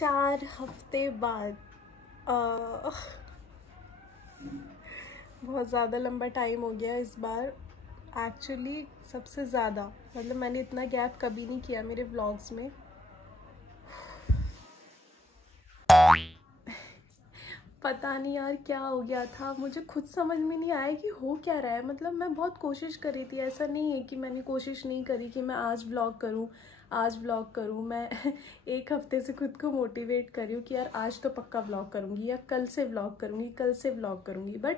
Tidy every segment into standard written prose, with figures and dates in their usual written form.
4 हफ्ते बाद बहुत ज़्यादा लंबा टाइम हो गया इस बार। एक्चुअली सबसे ज़्यादा, मतलब मैंने इतना गैप कभी नहीं किया मेरे व्लॉग्स में। पता नहीं यार क्या हो गया था, मुझे खुद समझ में नहीं आया कि हो क्या रहा है। मतलब मैं बहुत कोशिश करी थी, ऐसा नहीं है कि मैंने कोशिश नहीं करी कि मैं आज व्लॉग करूं, आज व्लॉग करूं। मैं एक हफ्ते से खुद को मोटिवेट कर रही हूँ कि यार आज तो पक्का व्लॉग करूंगी, या कल से व्लॉग करूंगी, कल से व्लॉग करूंगी। बट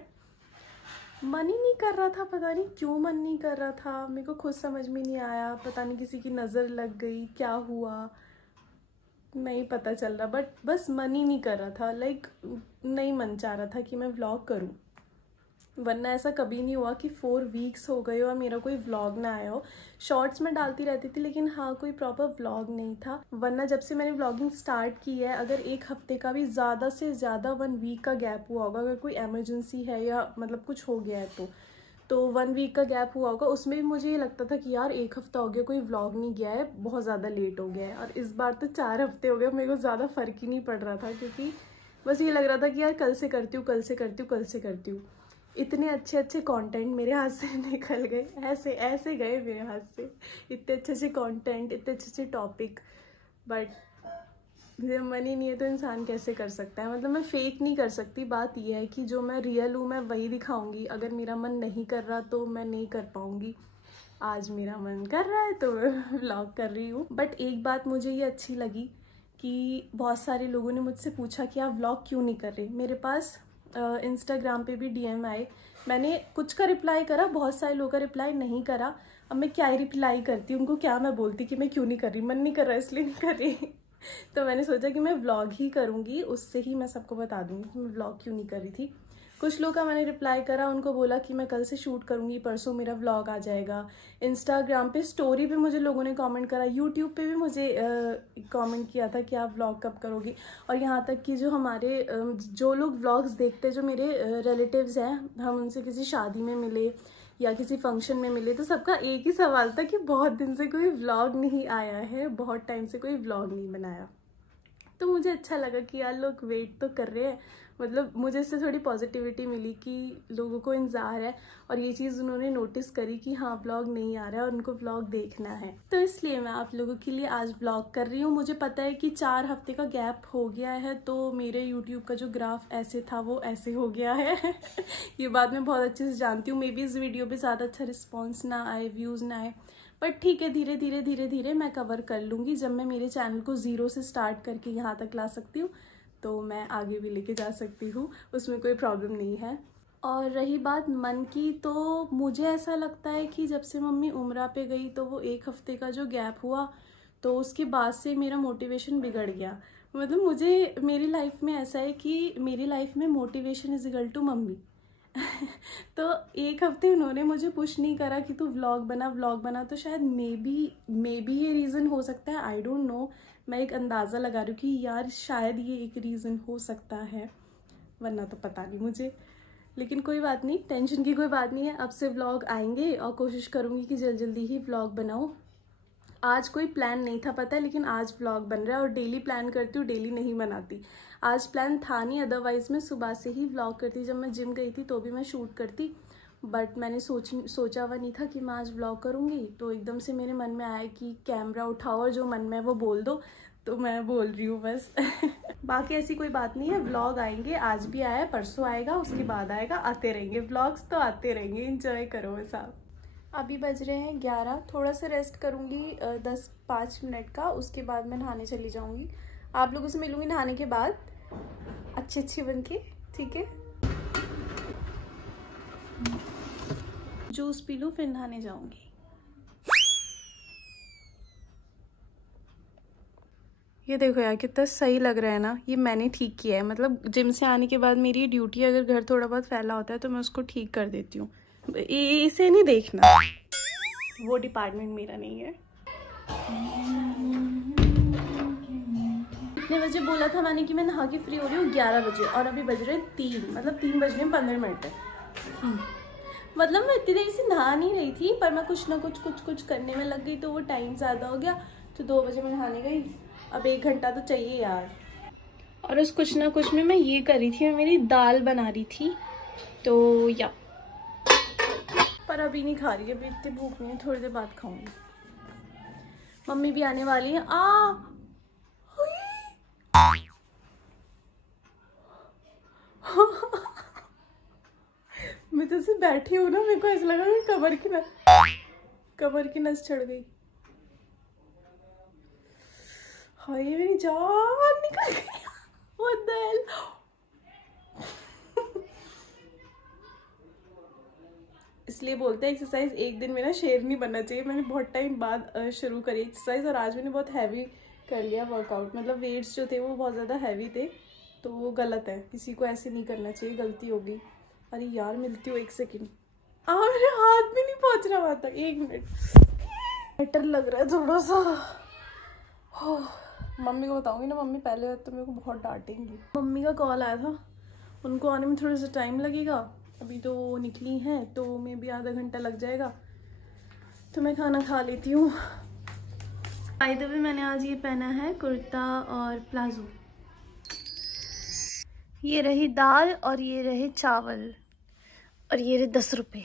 मन ही नहीं कर रहा था, पता नहीं क्यों मन नहीं कर रहा था। मेरे को खुद समझ में नहीं आया, पता नहीं किसी की नज़र लग गई, क्या हुआ नहीं पता चल रहा। बट बस मन ही नहीं कर रहा था, लाइक नहीं मन चाह रहा था कि मैं व्लॉग करूं। वरना ऐसा कभी नहीं हुआ कि 4 वीक्स हो गए और मेरा कोई व्लॉग ना आया हो। शॉर्ट्स में डालती रहती थी, लेकिन हाँ कोई प्रॉपर व्लॉग नहीं था। वरना जब से मैंने व्लॉगिंग स्टार्ट की है, अगर एक हफ्ते का भी ज़्यादा से ज़्यादा 1 वीक का गैप हुआ होगा, अगर कोई इमरजेंसी है या मतलब कुछ हो गया है तो 1 वीक का गैप हुआ होगा। उसमें भी मुझे ये लगता था कि यार 1 हफ्ता हो गया कोई व्लॉग नहीं गया है, बहुत ज़्यादा लेट हो गया है। और इस बार तो 4 हफ्ते हो गए, मेरे को ज़्यादा फ़र्क ही नहीं पड़ रहा था, क्योंकि बस ये लग रहा था कि यार कल से करती हूँ, कल से करती हूँ, कल से करती हूँ। इतने अच्छे अच्छे कंटेंट मेरे हाथ से निकल गए, ऐसे ऐसे गए मेरे हाथ से, इतने अच्छे अच्छे कंटेंट, इतने अच्छे अच्छे टॉपिक। बट जब मन ही नहीं है तो इंसान कैसे कर सकता है। मतलब मैं फेक नहीं कर सकती। बात यह है कि जो मैं रियल हूँ मैं वही दिखाऊंगी। अगर मेरा मन नहीं कर रहा तो मैं नहीं कर पाऊंगी। आज मेरा मन कर रहा है तो मैं व्लॉग कर रही हूँ। बट एक बात मुझे ये अच्छी लगी कि बहुत सारे लोगों ने मुझसे पूछा कि आप व्लॉग क्यों नहीं कर रहे। मेरे पास इंस्टाग्राम पे भी डीएम आए, मैंने कुछ का रिप्लाई करा, बहुत सारे लोगों का रिप्लाई नहीं करा। अब मैं क्या ही रिप्लाई करती, उनको क्या मैं बोलती कि मैं क्यों नहीं कर रही, मन नहीं कर रहा इसलिए नहीं कर रही। तो मैंने सोचा कि मैं व्लॉग ही करूँगी, उससे ही मैं सबको बता दूँगी कि मैं व्लॉग क्यों नहीं कर रही थी। कुछ लोगों का मैंने रिप्लाई करा, उनको बोला कि मैं कल से शूट करूँगी, परसों मेरा व्लॉग आ जाएगा। इंस्टाग्राम पे स्टोरी पे मुझे लोगों ने कमेंट करा, यूट्यूब पे भी मुझे कमेंट किया था कि आप व्लॉग कब करोगी। और यहाँ तक कि जो हमारे जो लोग व्लॉग्स देखते, जो मेरे रिलेटिव्स हैं, हम उनसे किसी शादी में मिले या किसी फंक्शन में मिले तो सबका एक ही सवाल था कि बहुत दिन से कोई व्लॉग नहीं आया है, बहुत टाइम से कोई व्लॉग नहीं बनाया। तो मुझे अच्छा लगा कि यार लोग वेट तो कर रहे हैं। मतलब मुझे इससे थोड़ी पॉजिटिविटी मिली कि लोगों को इंतज़ार है, और ये चीज़ उन्होंने नोटिस करी कि हाँ व्लॉग नहीं आ रहा है और उनको व्लॉग देखना है। तो इसलिए मैं आप लोगों के लिए आज व्लॉग कर रही हूँ। मुझे पता है कि 4 हफ्ते का गैप हो गया है, तो मेरे यूट्यूब का जो ग्राफ ऐसे था वो ऐसे हो गया है। ये बात मैं बहुत अच्छे से जानती हूँ। मे बी इस वीडियो पर ज़्यादा अच्छा रिस्पॉन्स ना आए, व्यूज़ ना आए, बट ठीक है, धीरे धीरे धीरे धीरे मैं कवर कर लूँगी। जब मैं मेरे चैनल को 0 से स्टार्ट करके यहाँ तक ला सकती हूँ तो मैं आगे भी लेके जा सकती हूँ, उसमें कोई प्रॉब्लम नहीं है। और रही बात मन की, तो मुझे ऐसा लगता है कि जब से मम्मी उम्रा पे गई तो वो 1 हफ्ते का जो गैप हुआ, तो उसके बाद से मेरा मोटिवेशन बिगड़ गया। मतलब मुझे मेरी लाइफ में ऐसा है कि मेरी लाइफ में motivation is equal to mummy. तो 1 हफ्ते उन्होंने मुझे पुश नहीं करा कि तू व्लॉग बना, व्लॉग बना। तो शायद मे बी ये रीज़न हो सकता है, आई डोंट नो। मैं एक अंदाज़ा लगा रही हूँ कि यार शायद ये एक रीज़न हो सकता है, वरना तो पता नहीं मुझे। लेकिन कोई बात नहीं, टेंशन की कोई बात नहीं है। अब से व्लॉग आएंगे और कोशिश करूँगी कि जल्दी जल्दी ही व्लॉग बनाऊँ। आज कोई प्लान नहीं था पता है, लेकिन आज व्लॉग बन रहा है। और डेली प्लान करती हूँ, डेली नहीं बनाती। आज प्लान था नहीं, अदरवाइज मैं सुबह से ही व्लॉग करती। जब मैं जिम गई थी तो भी मैं शूट करती, बट मैंने सोचा हुआ नहीं था कि मैं आज व्लॉग करूँगी। तो एकदम से मेरे मन में आया कि कैमरा उठाओ और जो मन में है वो बोल दो, तो मैं बोल रही हूँ बस। बाकी ऐसी कोई बात नहीं है, व्लॉग आएंगे। आज भी आया, परसों आएगा, उसके बाद आएगा, आते रहेंगे व्लॉग्स, तो आते रहेंगे। इंजॉय करो बस आप। अभी बज रहे हैं 11, थोड़ा सा रेस्ट करूँगी 10-5 मिनट का, उसके बाद मैं नहाने चली जाऊँगी। आप लोगों से मिलूँगी नहाने के बाद, अच्छी बन के, ठीक है। जूस पी लूँ फिर नहाने जाऊँगी। ये देखो यार कितना सही लग रहा है ना, ये मैंने ठीक किया है। मतलब जिम से आने के बाद मेरी ड्यूटी, अगर घर थोड़ा बहुत फैला होता है तो मैं उसको ठीक कर देती हूँ। इसे नहीं देखना, वो डिपार्टमेंट मेरा नहीं है। कितने बजे बोला था मैंने कि मैं नहा के फ्री हो रही हूँ? 11 बजे, और अभी बज रहे 3, मतलब 3 बजने में 15 मिनट है। मतलब मैं इतनी देर से नहा नहीं रही थी, पर मैं कुछ ना कुछ करने में लग गई, तो वो टाइम ज़्यादा हो गया। तो 2 बजे मैं नहाने गई। अब 1 घंटा तो चाहिए यार, और उस कुछ ना कुछ में मैं ये कर रही थी, मैं मेरी दाल बना रही थी, तो या पर अभी नहीं खा रही, अभी इतनी भूख नहीं है, थोड़ी देर बाद खाऊंगी। मम्मी भी आने वाली है। मैं तो ऐसे बैठी हूँ ना, मेरे को ऐसा लगा कि कमर की नस चढ़ गई। हाय मेरी जान निकल गई। What the hell? इसलिए बोलते हैं एक्सरसाइज एक दिन में ना शेर नहीं बनना चाहिए। मैंने बहुत टाइम बाद शुरू करी एक्सरसाइज, और आज मैंने बहुत हैवी कर लिया वर्कआउट। मतलब वेट्स जो थे वो बहुत ज़्यादा हैवी थे, तो वो गलत है, किसी को ऐसे नहीं करना चाहिए, गलती होगी। अरे यार मिलती हूँ 1 सेकेंड। मेरे हाथ भी नहीं पहुँच रहा वहाँ तक, 1 मिनट। बेटर लग रहा है थोड़ा सा। मम्मी को बताऊंगी ना, मम्मी पहले तो मेरे को बहुत डांटेंगी। मम्मी का कॉल आया था, उनको आने में थोड़ा सा टाइम लगेगा, अभी तो वो निकली हैं, तो मैं भी आधा घंटा लग जाएगा, तो मैं खाना खा लेती हूँ। बाय द वे मैंने आज ये पहना है कुर्ता और प्लाजो। ये रही दाल और ये रहे चावल और ये रहे 10 रुपये।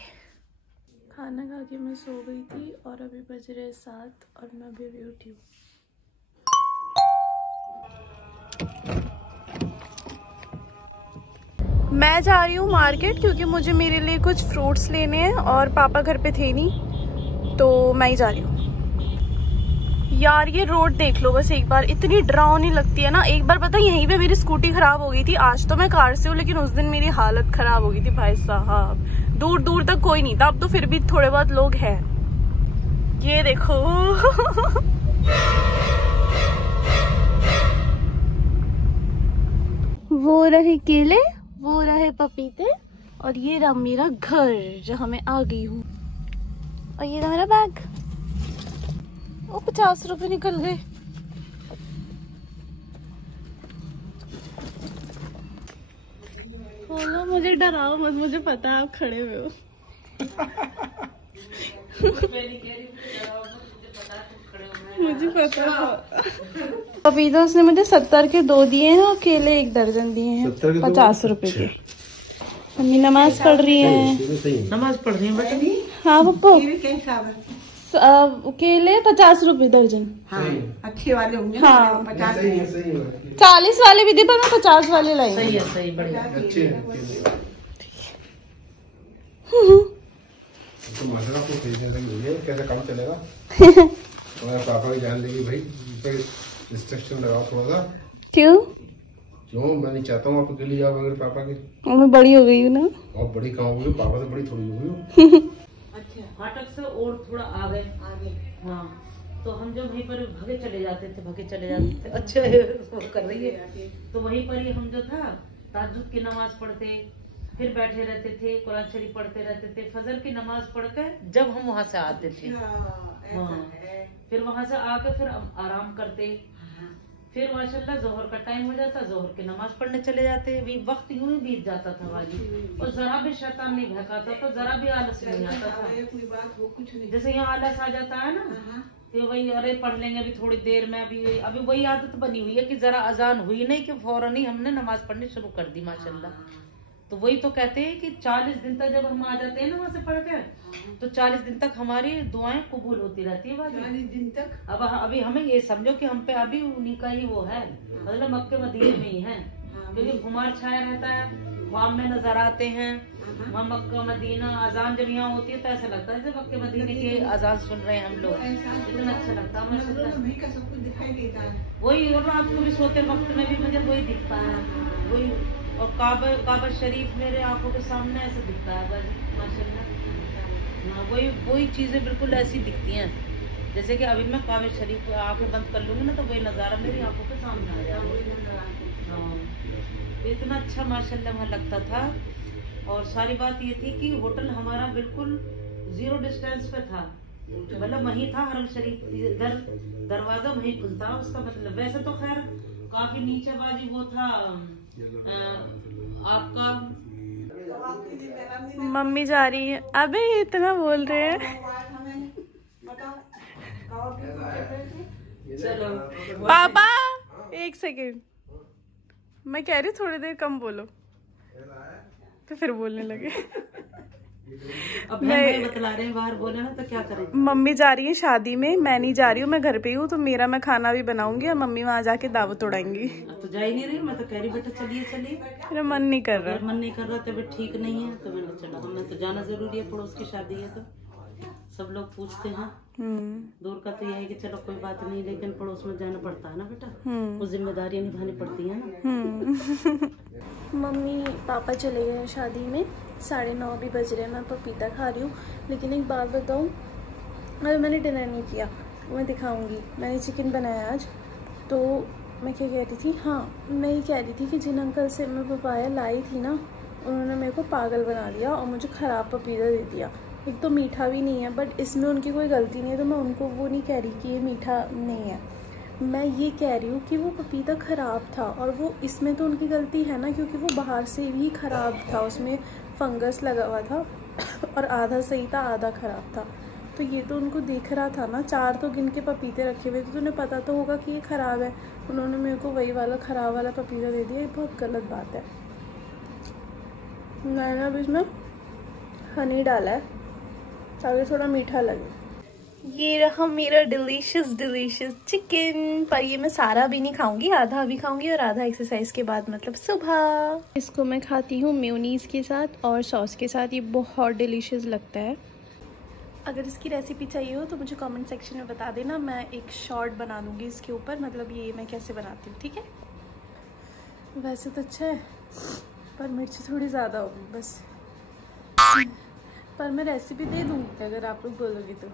खाना खा के मैं सो गई थी और अभी बज रहे 7 और मैं अभी उठी हूँ। मैं जा रही हूँ मार्केट क्योंकि मुझे मेरे लिए कुछ फ्रूट्स लेने हैं और पापा घर पे थे नहीं, तो मैं ही जा रही हूँ। यार ये रोड देख लो बस एक बार, इतनी डरावनी लगती है ना। एक बार पता यहीं पे मेरी स्कूटी खराब हो गई थी। आज तो मैं कार से हूँ, लेकिन उस दिन मेरी हालत खराब हो गई थी भाई साहब। दूर दूर तक कोई नहीं था, अब तो फिर भी थोड़े बहुत लोग हैं। ये देखो वो रहे केले, वो रहे पपीते, और ये रहा मेरा घर जहाँ मैं आ गई हूँ, और ये रहा मेरा बैग। वो 50 रुपए निकल गए। खोलो, मुझे डराओ मत, मुझे पता है आप खड़े हुए हो। मुझे पता है। अभी तो उसने मुझे 70 के 2 दिए हैं और केले 1 दर्जन दिए हैं 50 रुपए के। मम्मी नमाज पढ़ रही है। नमाज पढ़ रही है बेटा? हाँ पप्पू, केले 50 रुपए दर्जन। हाँ, अच्छे वाले होंगे। हाँ 50 40 वाले भी दे, पर मैं 50 वाले लाई। सही है, सही, बढ़िया, अच्छे हैं। तो माशाल्लाह आपको खरीदने तक मिल गया, कैसा काम चलेगा? और पापा की जान लेगी भाई, रिस्ट्रिक्शन लगाओ थोड़ा सा। क्यों? मैं नहीं चाहता हूँ आप अकेली जाओ अगर पापा के। मैं बड़ी हो गई हूँ ना। और बड़ी कहाँ हुई हो, पापा से बड़ी थोड़ी हुई हो। अच्छा, फाटक से और थोड़ा आगे। हाँ, तो हम जब वहीं पर भागे चले जाते थे। अच्छा वो कर रही है। तो वहीं पर ही हम जो था ताज्जुद की नमाज पढ़ते, फिर बैठे रहते थे, कुरान शरीफ पढ़ते रहते थे। फजर की नमाज पढ़कर जब हम वहाँ से आते थे, हाँ, फिर वहाँ से आकर फिर आराम करते, फिर माशाल्लाह जोहर का टाइम हो जाता, जोहर की नमाज पढ़ने चले जाते। वक्त यूं ही बीत जाता था बाजी, और जरा भी शैतान नहीं भड़काता था, जरा भी आलस नहीं आता था। कोई बात हो कुछ नहीं, जैसे यहाँ आलस आ जाता है ना, तो वही अरे पढ़ लेंगे अभी थोड़ी देर में। अभी वही आदत बनी हुई है कि जरा अजान हुई नहीं कि फौरन ही हमने नमाज पढ़नी शुरू कर दी माशाल्लाह। तो वही तो कहते हैं कि 40 दिन तक जब हम आ जाते हैं ना वहाँ से पढ़ कर, तो 40 दिन तक हमारी दुआएं कबूल होती रहती है। 40 दिन तक। अब अभी हमें ये समझो कि हम पे अभी उन्हीं का ही वो है, मतलब मक्के मदीने में ही है, क्योंकि खुमार छाया रहता है, ख्वाब में नजर आते हैं वहाँ मक्का मदीना। अजान जब यहाँ होती है तो ऐसा लगता है जब मक्के मदीने के अजान सुन रहे हैं हम लोग, इतना अच्छा लगता है माशाल्लाह। सब कुछ दिखाई देता है वही, और रात को भी सोते वक्त में भी मुझे वही दिखता है, वही। और काबा शरीफ मेरे आंखों के सामने ऐसा दिखता है माशाल्लाह। हाँ, वही चीजें बिल्कुल ऐसी दिखती हैं, जैसे कि अभी मैं काबा शरीफ आंखें बंद कर लूंगी ना तो वही नज़ारा मेरी आंखों के सामने आ जाएगा। हाँ, इतना अच्छा माशाल्लाह वहाँ लगता था। और सारी बात ये थी कि होटल हमारा बिल्कुल 0 डिस्टेंस पे था, मतलब वहीं था हरम शरीफ, दरवाजा वहीं खुलता, उसका मतलब। वैसे तो खैर काफी नीचे बाजी वो था आपका। मम्मी जा रही है। अबे इतना बोल रहे हैं। चलो पापा 1 सेकेंड, मैं कह रही हूँ थोड़ी देर कम बोलो, तो फिर बोलने लगे। अब मैं बतला रहे हैं बाहर बोले ना तो क्या करें। मम्मी जा रही है शादी में, मैं नहीं जा रही हूँ, मैं घर पे ही हूँ, तो मेरा मैं खाना भी बनाऊंगी और मम्मी वहाँ जाके दावत उड़ाएंगी। तो जा ही नहीं रही, मैं तो कह रही बेटा चलिए चलिए, मेरा मन नहीं कर रहा। मन नहीं कर रहा, तबीयत ठीक नहीं है, तो मैंने चला, हमने तो जाना जरूरी है, पड़ोस की शादी है तो सब लोग पूछते हैं। दूर का तो यह है कि चलो कोई बात नहीं, लेकिन पड़ोस में जाना पड़ता है ना बेटा, वो जिम्मेदारियां निभानी पड़ती है ना। मम्मी पापा चले गए हैं शादी में, 9:30 भी बज रहे हैं, मैं पपीता खा रही हूँ। लेकिन एक बात बताऊँ, अरे मैंने डिनर नहीं किया, मैं दिखाऊंगी। मैंने चिकन बनाया आज। तो मैं क्या कह रही थी, हाँ मैं ये कह रही थी कि जिन अंकल से मैं पपाया लाई थी ना, उन्होंने मेरे को पागल बना दिया और मुझे ख़राब पपीता दे दिया। एक तो मीठा भी नहीं है, बट इसमें उनकी कोई गलती नहीं है, तो मैं उनको वो नहीं कह रही कि ये मीठा नहीं है, मैं ये कह रही हूँ कि वो पपीता ख़राब था। और वो इसमें तो उनकी गलती है ना, क्योंकि वो बाहर से भी ख़राब था, उसमें फंगस लगा हुआ था और आधा सही था आधा ख़राब था। तो ये तो उनको दिख रहा था ना, 4 तो गिन के पपीते रखे हुए थे, तो उन्हें पता तो होगा कि ये ख़राब है। उन्होंने मेरे को वही वाला ख़राब वाला पपीता दे दिया, ये बहुत गलत बात है। मैंने अब इसमें हनी डाला है ताकि थोड़ा मीठा लगे। ये रहा मेरा डिलीशियस चिकन, पर ये मैं सारा भी नहीं खाऊंगी, आधा भी खाऊंगी और आधा एक्सरसाइज के बाद, मतलब सुबह। इसको मैं खाती हूँ मेयोनीज़ के साथ और सॉस के साथ, ये बहुत डिलीशियस लगता है। अगर इसकी रेसिपी चाहिए हो तो मुझे कमेंट सेक्शन में बता देना, मैं एक शॉर्ट बना दूँगी इसके ऊपर, मतलब ये मैं कैसे बनाती हूँ, ठीक है। वैसे तो अच्छा है, पर मिर्ची थोड़ी ज़्यादा होगी बस, पर मैं रेसिपी दे दूँगी अगर आप लोग बोलोगे तो।